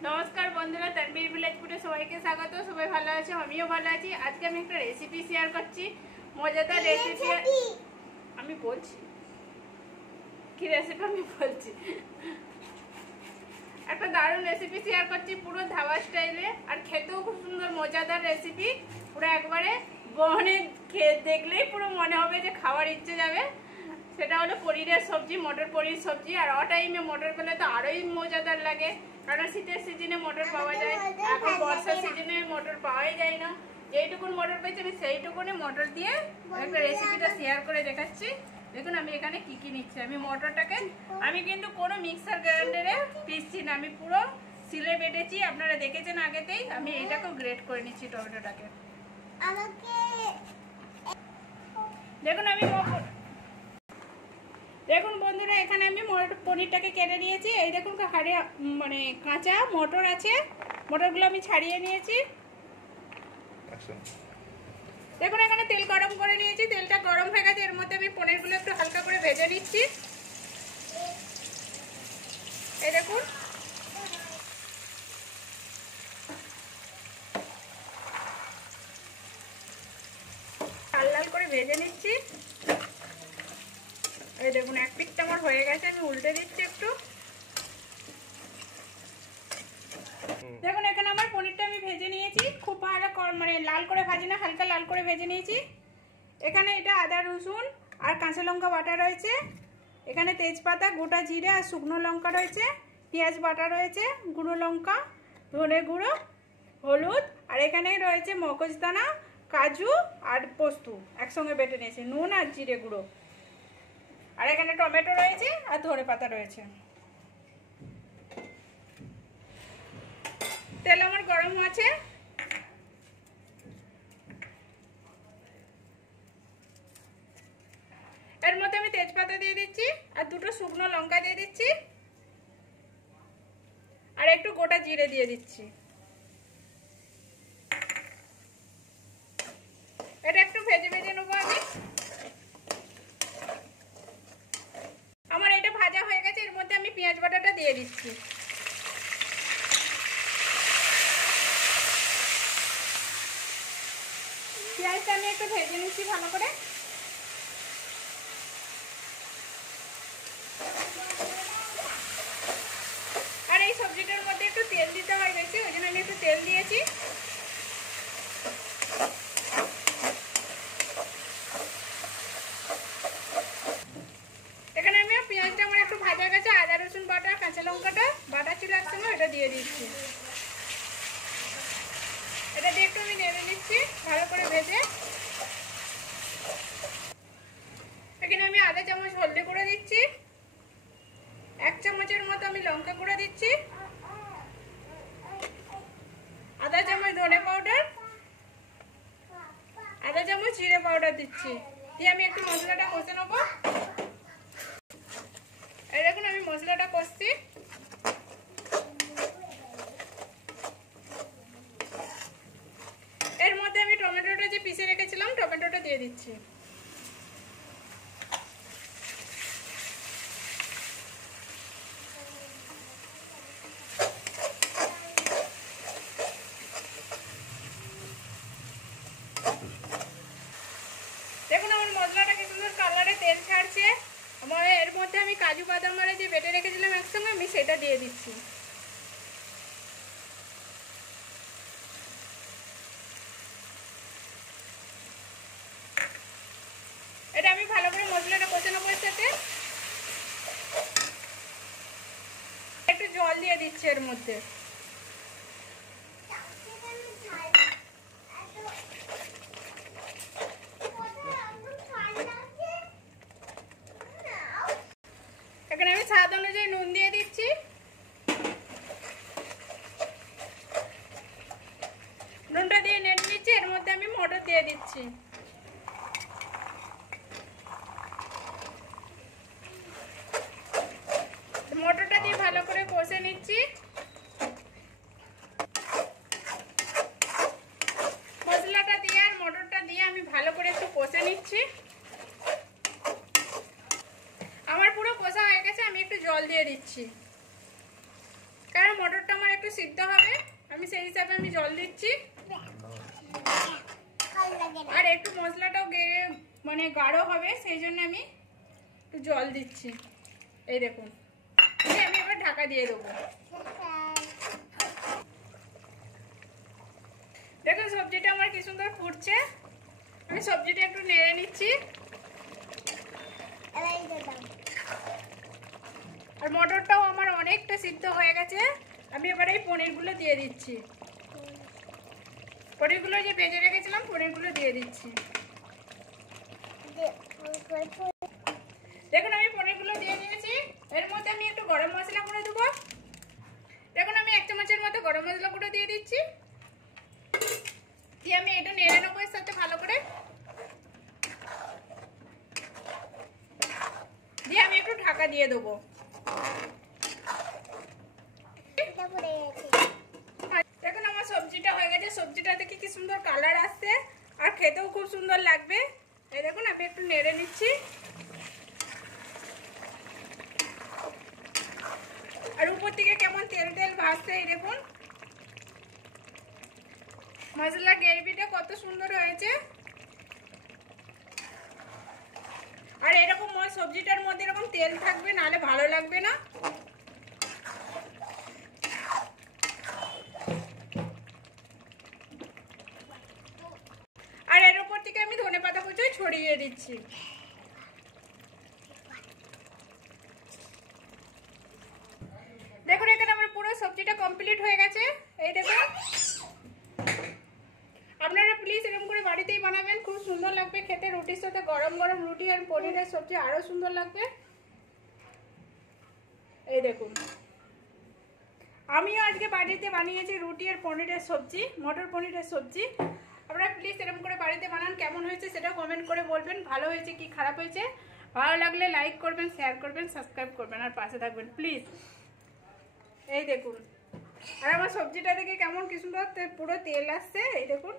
नमस्कार बंधुरा तानवीर विलेज फूडे सबाइके स्वागत। सबाई भालो आछो, आमिও ভালো আছি। আজকে আমি একটা রেসিপি শেয়ার করছি, মজাদার রেসিপি। আমি বলছি কি রেসিপি আমি বলছি, একটা দারুণ রেসিপি শেয়ার করছি পুরো ধাবা স্টাইলে, আর খেতেও খুব সুন্দর মজাদার রেসিপি। পুরো একবারে বনে খেয়ে দেখলেই পুরো মনে হবে যে খাওয়ার ইচ্ছে যাবে। সেটা হলো পনিরের সবজি, মটর পনির সবজি। আর অ টাইমে মটর পেলে তো আরোই মজাদার লাগে, কারণ শীতের সিজনে মটর পাওয়া যায়, এখন বর্ষার সিজনে মটর পাওয়াই যায় না। যেইটুকুন মটর পেয়েছি আমি সেইটুকুনি মটর দিয়ে একটা রেসিপিটা শেয়ার করে দেখাচ্ছি। দেখুন আমি এখানে কি কি নিচ্ছি। আমি মটরটাকে আমি কিন্তু কোনো মিক্সার গ্রাইন্ডারে পিসছি না, আমি পুরো সিলে বেটেছি। আপনারা দেখেছেন আগেতেই। আমি এইটাকেও গ্রেট করে নিচ্ছি টমেটোটাকে। দেখুন বন্ধুরা, এখানে আমি পনিরটাকে কেটে নিয়েছি। এই দেখুন হাড়ে মানে কাঁচা মটর আছে, মটরগুলো আমি ছাড়িয়ে নিয়েছি। দেখুন এখানে তেল গরম করে নিয়েছি, তেলটা গরম হয়ে গেছে। এর মধ্যে আমি পনিরগুলো একটু হালকা করে ভেজে নিচ্ছি। এই দেখুন লাল লাল করে ভেজে নিচ্ছি। এই দেখুন এক পিঠটা আমার হয়ে গেছে, আমি উল্টে দিচ্ছি একটু। দেখুন এখানে আমার পনিরটা আমি ভেজে নিয়েছি, খুব ভালো মানে লাল করে ভাজি না, হালকা লাল করে ভেজে নিয়েছি। এখানে এটা আদা রসুন আর কাঁচা লঙ্কা বাটা রয়েছে, এখানে তেজপাতা, গোটা জিরে আর শুকনো লঙ্কা রয়েছে, পেঁয়াজ বাটা রয়েছে, গুঁড়ো লঙ্কা, ধনে গুঁড়ো, হলুদ, আর এখানে রয়েছে মগজ দানা, কাজু আর পোস্ত একসঙ্গে বেটে নিয়েছি, নুন আর জিরে গুঁড়ো। আর এখানে টমেটো রয়েছে আর ধনে পাতা রয়েছে। তেল আমার গরম আছে। এর মধ্যে আমি তেজপাতা দিয়ে দিচ্ছি আর দুটো শুকনো লঙ্কা দিয়ে দিচ্ছি আর একটু গোটা জিরে দিয়ে দিচ্ছি। এটা একটু ভেজে ভেজে নেবো আমি। আমার এটা ভাজা হয়ে গেছে, এর মধ্যে আমি পেঁয়াজ বাটাটা দিয়ে দিচ্ছি। পেঁয়াজটা আমি একটু ভেজে নিচ্ছি ভালো করে। আর এই সবজিটার মধ্যে একটু তেল দিতে হয় বেশি, ওই জন্য আমি একটু তেল দিয়েছি। এখানে আমি পেঁয়াজটা আমার একটু ভাজা গেছে, আদা রসুন বাটা, কাঁচা লঙ্কাটা বাটা ছিল একসঙ্গে, এটা দিয়ে দিচ্ছি। এটা দিয়ে একটু আমি নেড়ে নিচ্ছি ভালো করে ভেজে। এখানে আমি আধা চামচ হলদি গুঁড়ো দিচ্ছি, 1 চামচের মতো আমি লঙ্কা গুঁড়ো দিচ্ছি, আধা চামচ ধনে পাউডার, আধা চামচ জিরে পাউডার দিচ্ছি। দিয়ে আমি একটু মশলাটা কষে নেবো। এই দেখুন আমি মশলাটা কষছি। এর মধ্যে আমি টমেটোটা যে পিষে রেখেছিলাম টমেটোটা দিয়ে দিচ্ছি। দেখুন আমার মশলাটা কি সুন্দর কালারে তেল ছাড়ছে। আমার এর মধ্যে আমি কাজু বাদাম মারে যে বেটে রেখেছিলাম একসঙ্গে, আমি সেটা দিয়ে দিচ্ছি। এটা আমি ভালো করে মশলাটা কষে নেবো। এর সাথে একটু জল দিয়ে দিচ্ছি এর মধ্যে। এখানে আমি স্বাদ অনুযায়ী নুন দিয়ে দিচ্ছি। নুনটা দিয়ে নেড়ে নিচ্ছি। এর মধ্যে আমি মটর দিয়ে দিচ্ছি। দিয়ে দিচ্ছি, কারণ মটরটা আমার একটু সিদ্ধ হবে, আমি সেই হিসাবে আমি জল দিচ্ছি। আর একটু মশলাটাও মানে গাঢ় হবে, সেই জন্য আমি একটু জল দিচ্ছি। এই দেখুন, আমি এবার ঢাকা দিয়ে দেবো। দেখুন সবজিটা আমার কি সুন্দর ফুটছে। আমি সবজিটা একটু নেড়ে নিচ্ছি। আর মটরটাও আমার অনেকটা সিদ্ধ হয়ে গেছে। আমি এবার এই পনিরগুলো দিয়ে দিচ্ছি। পনিরগুলো যে ভেজে রেখেছিলাম, পনিরগুলো দিয়ে দিচ্ছি। দেখুন আমি পনিরগুলো দিয়ে দিয়েছি। এর মধ্যে আমি একটু গরম মশলা গুঁড়ো দেবো। দেখুন আমি 1 চামচের মতো গরম মশলা গুঁড়ো দিয়ে দিচ্ছি। দিয়ে আমি এটা নেড়ে নেবো এর সাথে ভালো করে। দিয়ে আমি একটু ঢাকা দিয়ে দেবো। দেখুন আমার সবজিটা হয়ে গেছে। সবজিটা থেকে কি সুন্দর কালার আসছে, আর খেতেও খুব সুন্দর লাগবে। এই দেখুন আমি একটু নেড়ে নিচ্ছি। আর উপর থেকে কেমন তেল তেল ভাসছে, এই দেখুন মশলা গ্রেভিটা কত সুন্দর হয়েছে। আর এরকম সবজিটার মধ্যে এরকম তেল থাকবে, নাহলে ভালো লাগবে না। আর এর উপর থেকে আমি ধনেপাতা কুচি ছড়িয়ে দিচ্ছি। দেখুন এখানে আমার পুরো সবজিটা কমপ্লিট হয়ে গেছে। এই দেখুন, আপনারা প্লিজ এরকম করে বাড়িতেই বানাবেন, খুব সুন্দর লাগবে খেতে। রুটির সাথে গরম গরম রুটি আর পনিরের সবজি আরো সুন্দর লাগবে। এই দেখুন আমিও আজকে বাড়িতে বানিয়েছি রুটি আর পনিরের সবজি, মটর পনিরের সবজি। আপনারা প্লিজ এরকম করে বাড়িতে বানান। কেমন হয়েছে সেটা কমেন্ট করে বলবেন, ভালো হয়েছে কি খারাপ হয়েছে। ভালো লাগলে লাইক করবেন, শেয়ার করবেন, সাবস্ক্রাইব করবেন, আর পাশে থাকবেন প্লিজ। এই দেখুন, আর আমার সবজিটা থেকে কেমন কি সুন্দর পুরো তেল আসছে। এই দেখুন।